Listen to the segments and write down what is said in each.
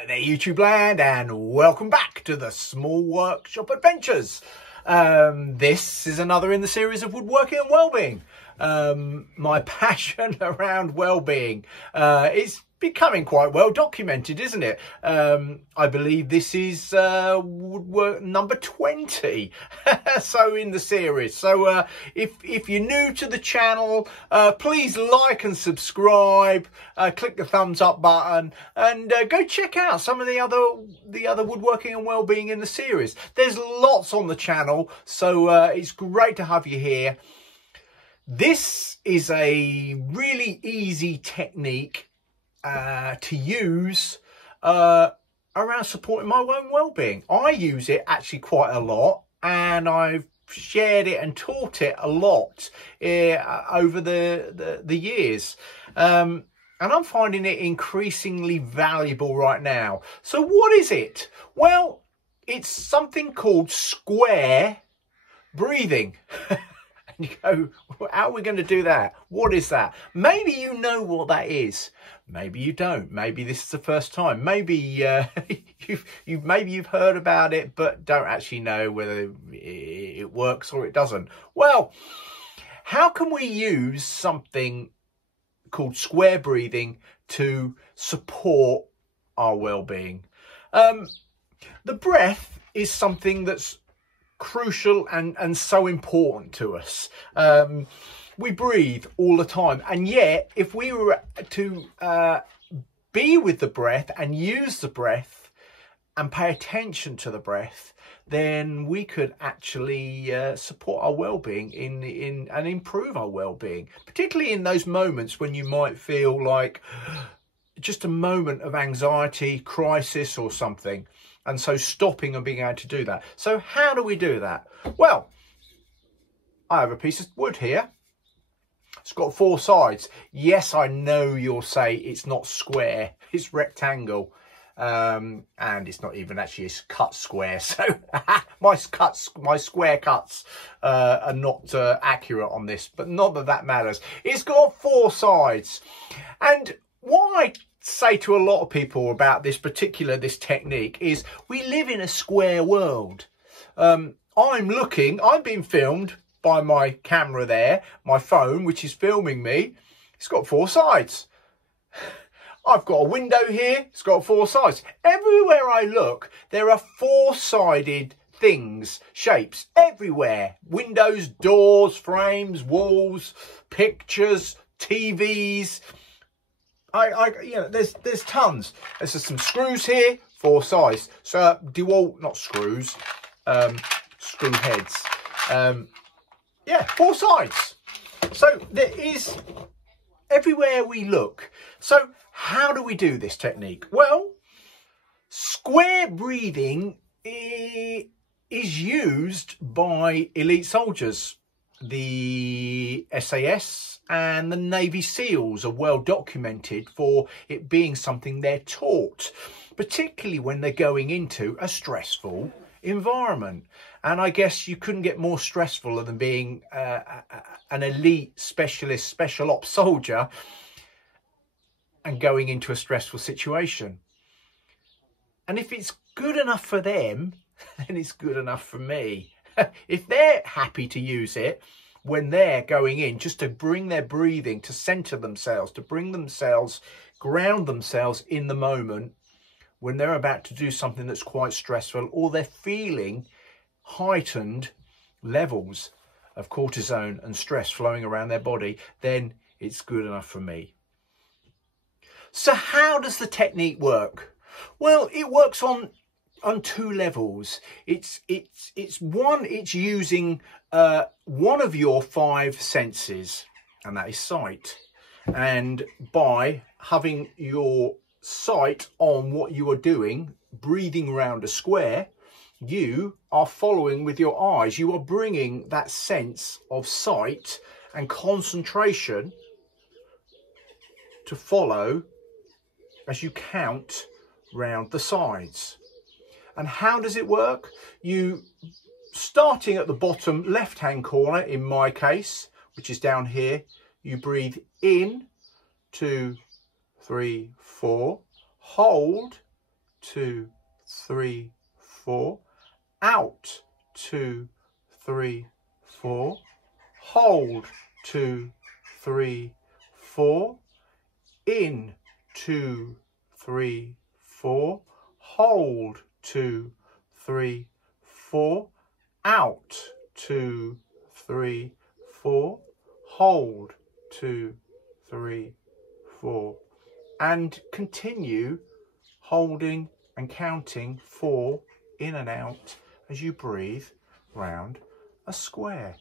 Hi there, YouTube land, and welcome back to the Small Workshop Adventures. This is another in the series of Woodworking and Wellbeing. My passion around well-being is becoming quite well documented, isn't it? I believe this is woodwork number 20 so in the series. So if you're new to the channel, please like and subscribe, click the thumbs up button, and go check out some of the other woodworking and well-being in the series. There's lots on the channel, so it's great to have you here. This is a really easy technique to use around supporting my own well-being. I use it actually quite a lot, and I've shared it and taught it a lot over the years, and I'm finding it increasingly valuable right now. So what is it? Well, it's something called square breathing. You go, how are we going to do that? What is that? Maybe you know what that is. Maybe you don't. Maybe this is the first time. Maybe you've heard about it, but don't actually know whether it works or it doesn't. Well, how can we use something called square breathing to support our well-being? The breath is something that's crucial and so important to us. We breathe all the time, and yet if we were to be with the breath and use the breath and pay attention to the breath, then we could actually support our well-being and improve our well-being, particularly in those moments when you might feel like just a moment of anxiety, crisis or something. And so stopping and being able to do that. So how do we do that? Well, I have a piece of wood here. It's got 4 sides. Yes, I know you'll say it's not square, it's rectangle. And it's not even actually cut square. So my square cuts are not accurate on this, but not that that matters. It's got 4 sides. And what I say to a lot of people about this technique is we live in a square world. I'm being filmed by my camera there, my phone, which is filming me. It's got 4 sides. I've got a window here, it's got 4 sides. Everywhere I look, there are 4-sided things, shapes, everywhere. Windows, doors, frames, walls, pictures, TVs. You know, there's tons. There's just some screws here, 4 sides. So DeWalt, not screws, screw heads. Yeah, 4 sides. So there is everywhere we look. So how do we do this technique? Well, square breathing is used by elite soldiers. The SAS and the Navy SEALs are well documented for it being something they're taught, particularly when they're going into a stressful environment. And I guess you couldn't get more stressful than being an elite specialist special ops soldier and going into a stressful situation. And if it's good enough for them, then it's good enough for me. If they're happy to use it when they're going in, just to bring their breathing, to center themselves, to bring themselves, ground themselves in the moment when they're about to do something that's quite stressful, or they're feeling heightened levels of cortisone and stress flowing around their body, then it's good enough for me. So how does the technique work? Well, it works on 2 levels. It's using one of your 5 senses, and that is sight. And by having your sight on what you are doing, breathing around a square, you are following with your eyes. You are bringing that sense of sight and concentration to follow as you count round the sides. And how does it work? You, starting at the bottom left-hand corner, in my case, which is down here, you breathe in, 2, 3, 4, hold 2, 3, 4. Out, 2, 3, 4. Hold, 2, 3, 4. In, 2, 3, 4. Hold, 2, 3, 4. Out, 2, 3, 4. Hold, 2, 3, 4. And continue holding and counting 4 in and out as you breathe round a square.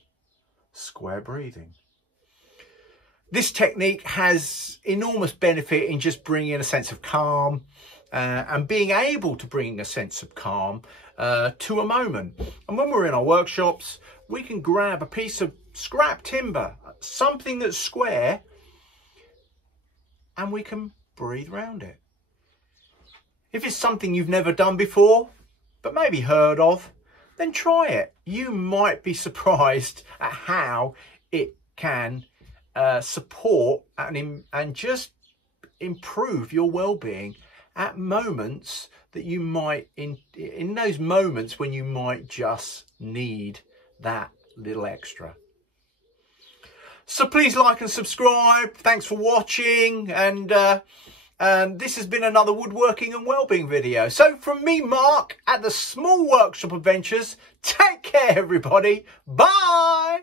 Square breathing. This technique has enormous benefit in just bringing a sense of calm and being able to bring a sense of calm to a moment. And when we're in our workshops, we can grab a piece of scrap timber, something that's square, and we can breathe around it. If it's something you've never done before, but maybe heard of, then try it. You might be surprised at how it can support and just improve your well-being at moments that you might, in those moments when you might just need that little extra. So please like and subscribe. Thanks for watching, and this has been another woodworking and wellbeing video. So from me, Mark, at the Small Workshop Adventures, take care everybody. Bye.